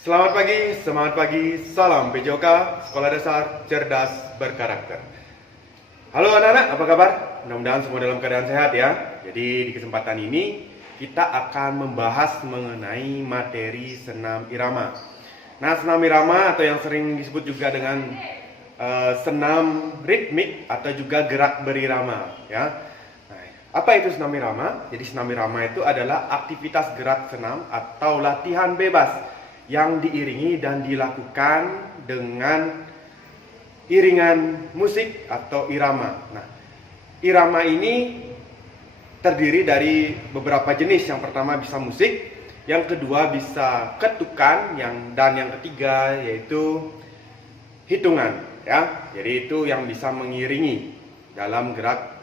Selamat pagi, salam PJOK, Sekolah Dasar Cerdas Berkarakter. Halo anak-anak, apa kabar? Mudah-mudahan semua dalam keadaan sehat ya. Jadi di kesempatan ini kita akan membahas mengenai materi senam irama. Nah, senam irama atau yang sering disebut juga dengan senam ritmik atau juga gerak berirama ya. Nah, apa itu senam irama? Jadi senam irama itu adalah aktivitas gerak senam atau latihan bebas yang diiringi dan dilakukan dengan iringan musik atau irama. Nah, irama ini terdiri dari beberapa jenis. Yang pertama bisa musik, yang kedua bisa ketukan, dan yang ketiga yaitu hitungan ya. Jadi itu yang bisa mengiringi dalam gerak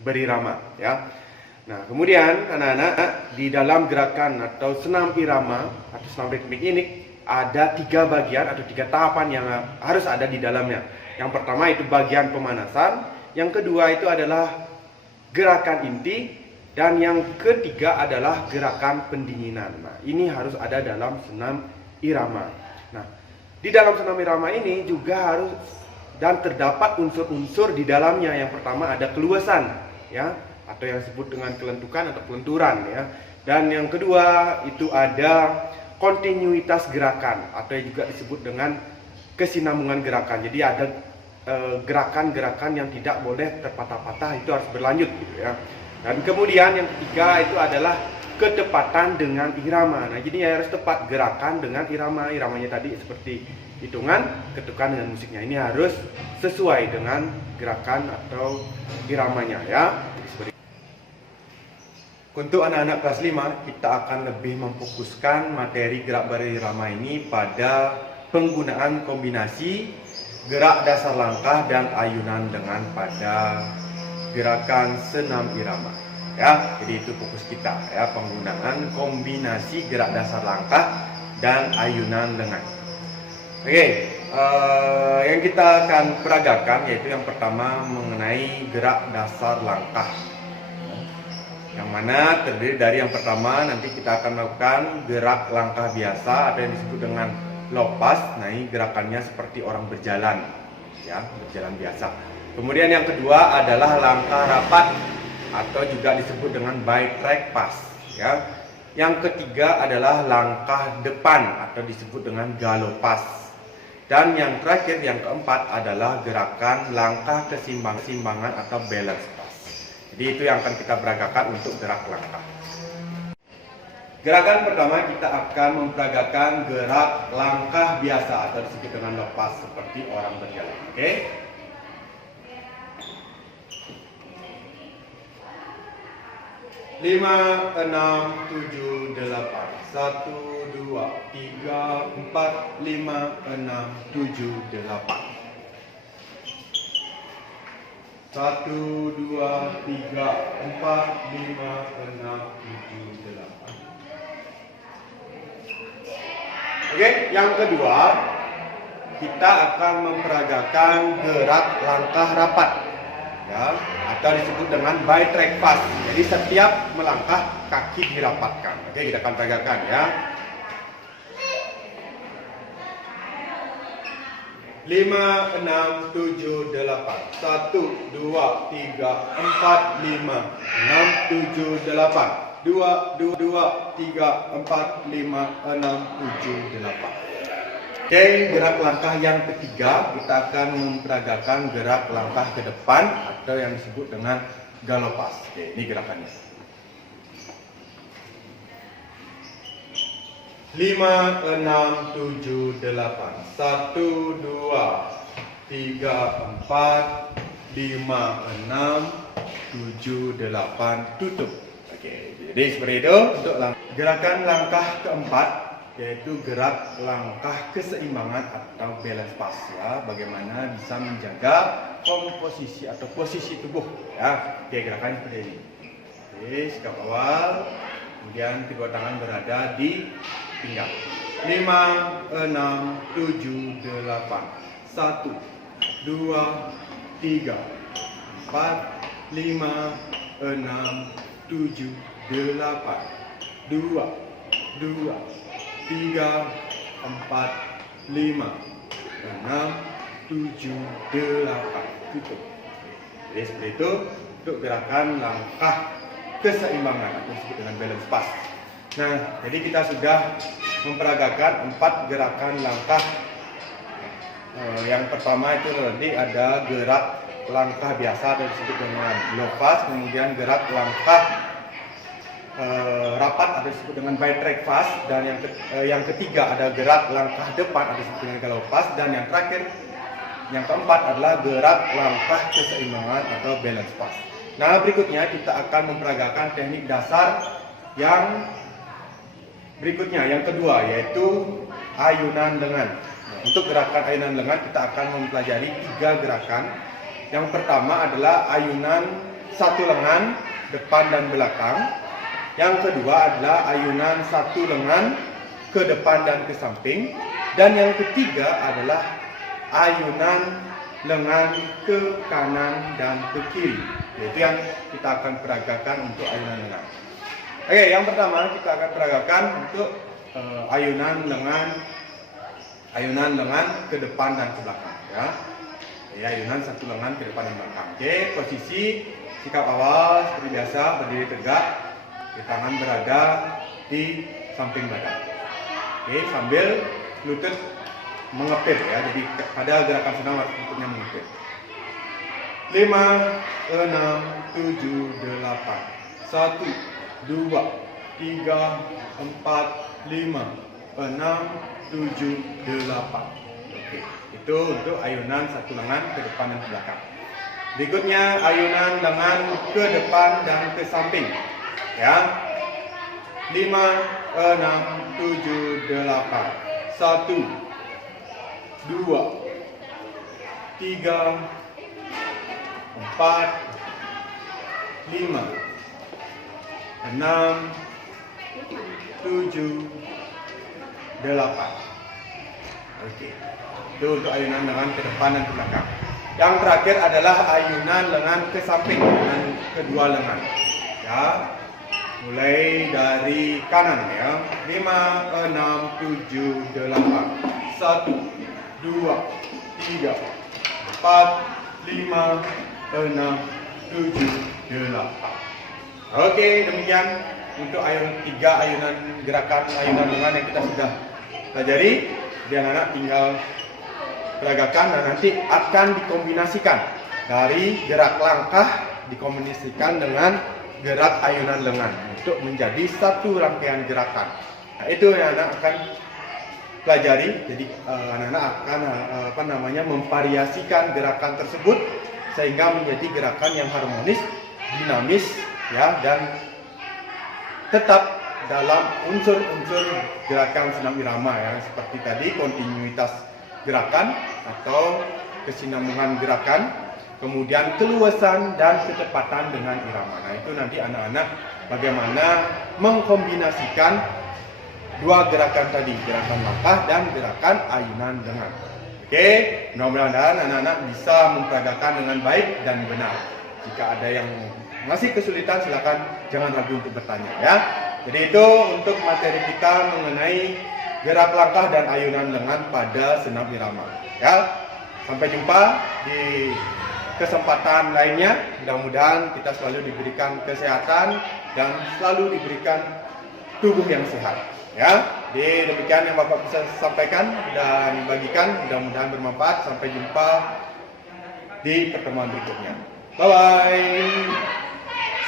berirama ya. Nah, kemudian anak-anak, di dalam gerakan atau senam irama atau senam ritmik ini ada 3 bagian atau 3 tahapan yang harus ada di dalamnya. Yang pertama itu bagian pemanasan, yang kedua itu adalah gerakan inti, dan yang ketiga adalah gerakan pendinginan. Nah, ini harus ada dalam senam irama. Nah, di dalam senam irama ini juga harus dan terdapat unsur-unsur di dalamnya. Yang pertama ada keluasan ya, atau yang disebut dengan kelentukan atau kelenturan ya. Dan yang kedua itu ada kontinuitas gerakan atau yang juga disebut dengan kesinambungan gerakan. Jadi ada gerakan-gerakan yang tidak boleh terpatah-patah, itu harus berlanjut gitu ya. Dan kemudian yang ketiga itu adalah ketepatan dengan irama. Nah, jadi harus tepat gerakan dengan irama. Iramanya tadi seperti hitungan, ketukan dengan musiknya. Ini harus sesuai dengan gerakan atau iramanya ya. Untuk anak-anak kelas 5, kita akan lebih memfokuskan materi gerak berirama ini pada penggunaan kombinasi gerak dasar langkah dan ayunan dengan pada gerakan senam irama ya. Jadi itu fokus kita ya, penggunaan kombinasi gerak dasar langkah dan ayunan dengan. Oke, yang kita akan peragakan yaitu yang pertama mengenai gerak dasar langkah, yang mana terdiri dari yang pertama nanti kita akan melakukan gerak langkah biasa atau yang disebut dengan lopas. Nah, ini gerakannya seperti orang berjalan ya, berjalan biasa. Kemudian yang kedua adalah langkah rapat atau juga disebut dengan by track pass ya. Yang ketiga adalah langkah depan atau disebut dengan galopas. Dan yang terakhir, yang keempat adalah gerakan langkah keseimbangan atau balance pass. Jadi itu yang akan kita peragakan untuk gerak langkah. Gerakan pertama kita akan memperagakan gerak langkah biasa atau disebut dengan lopas seperti orang berjalan. Oke? Lima, enam, tujuh, delapan. 1, 2, 3, 4, 5, 6, 7, 8. 1, 2, 3, 4, 5, 6, 7, 8. Oke, yang kedua kita akan memperagakan gerak langkah rapat ya, atau disebut dengan by track pass. Jadi setiap melangkah kaki dirapatkan. Oke, kita akan peragakan ya. 5, 6, 7, 8. 1, 2, 3, 4, 5, 6, 7, 8. 2, 3, 4, 5, 6, 7, 8. Oke, gerak langkah yang ketiga kita akan memperagakan gerak langkah ke depan atau yang disebut dengan galopas. Oke, ini gerakannya. 5, 6, 7, 8. 1, 2, 3, 4, 5, 6, 7, 8. Tutup. Oke, jadi seperti itu untuk gerakan langkah keempat, yaitu gerak langkah keseimbangan atau balance pass ya. Bagaimana bisa menjaga komposisi atau posisi tubuh ya. Oke, gerakannya seperti ini. Oke, sikap awal, kemudian kedua tangan berada di pinggang. 5, 6, 7, 8. 1, 2, 3, 4, 5, 6, 7, 8. 2, 3, 4, 5, 6, 7, 8. Cukup. Jadi seperti itu untuk gerakan langkah keseimbangan atau disebut dengan balance pass. Nah, jadi kita sudah memperagakan 4 gerakan langkah. Yang pertama itu tadi ada gerak langkah biasa atau disebut dengan low pass, kemudian gerak langkah rapat atau disebut dengan by track fast, dan yang ketiga ada gerak langkah depan atau disebut dengan galop pass, dan yang terakhir yang keempat adalah gerak langkah keseimbangan atau balance pass. Nah, berikutnya kita akan memperagakan teknik dasar yang berikutnya, yang kedua, yaitu ayunan lengan. Untuk gerakan ayunan lengan kita akan mempelajari 3 gerakan. Yang pertama adalah ayunan satu lengan depan dan belakang. Yang kedua adalah ayunan satu lengan ke depan dan ke samping. Dan yang ketiga adalah ayunan lengan ke kanan dan ke kiri. Yaitu yang kita akan peragakan untuk ayunan lengan. Oke, yang pertama kita akan peragakan untuk ayunan lengan ke depan dan ke belakang, ya. Ayunan satu lengan ke depan dan belakang. Oke, posisi sikap awal seperti biasa, berdiri tegak, di tangan berada di samping badan. Oke, sambil lutut mengepit, ya. Jadi pada gerakan senam lututnya mengepit. 5, 6, 7, 8. 1, 2, 3, 4, 5, 6, 7, 8. Oke, itu untuk ayunan satu lengan ke depan dan ke belakang. Berikutnya ayunan lengan ke depan dan ke samping, ya. 5, 6, 7, 8. 1, 2, 3, 4, 5, 6, 7, 8. Oke. Itu untuk ayunan lengan ke depan dan ke belakang. Yang terakhir adalah ayunan lengan ke samping dengan kedua lengan. Ya. Mulai dari kanan, ya. 5, 6, 7, 8. 1, 2, 3, 4, 5, 6, 7, 8. Oke, demikian untuk gerakan ayunan lengan yang kita sudah pelajari. Dan anak tinggal peragakan dan nanti akan dikombinasikan dari gerak langkah dikombinasikan dengan gerak ayunan lengan untuk menjadi satu rangkaian gerakan. Nah, itu yang anak akan pelajari. Jadi anak-anak akan memvariasikan gerakan tersebut sehingga menjadi gerakan yang harmonis, dinamis, ya, dan tetap dalam unsur-unsur gerakan senam irama, ya, seperti tadi kontinuitas gerakan atau kesinambungan gerakan, kemudian keluasan dan kecepatan dengan irama. Nah, itu nanti anak-anak bagaimana mengkombinasikan dua gerakan tadi, gerakan langkah dan gerakan ayunan lengan. Oke, mudah-mudahan anak-anak bisa memperagakan dengan baik dan benar. Jika ada yang masih kesulitan, silakan jangan ragu untuk bertanya, ya. Jadi itu untuk materi kita mengenai gerak langkah dan ayunan lengan pada senam irama, ya. Sampai jumpa di kesempatan lainnya. Mudah-mudahan kita selalu diberikan kesehatan dan selalu diberikan tubuh yang sehat, ya. Jadi demikian yang Bapak bisa sampaikan dan bagikan. Mudah-mudahan bermanfaat. Sampai jumpa di pertemuan berikutnya. Bye bye.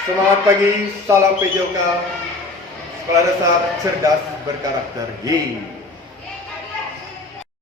Semangat pagi, salam PJOK. Sekolah Dasar Cerdas Berkarakter. Yeay.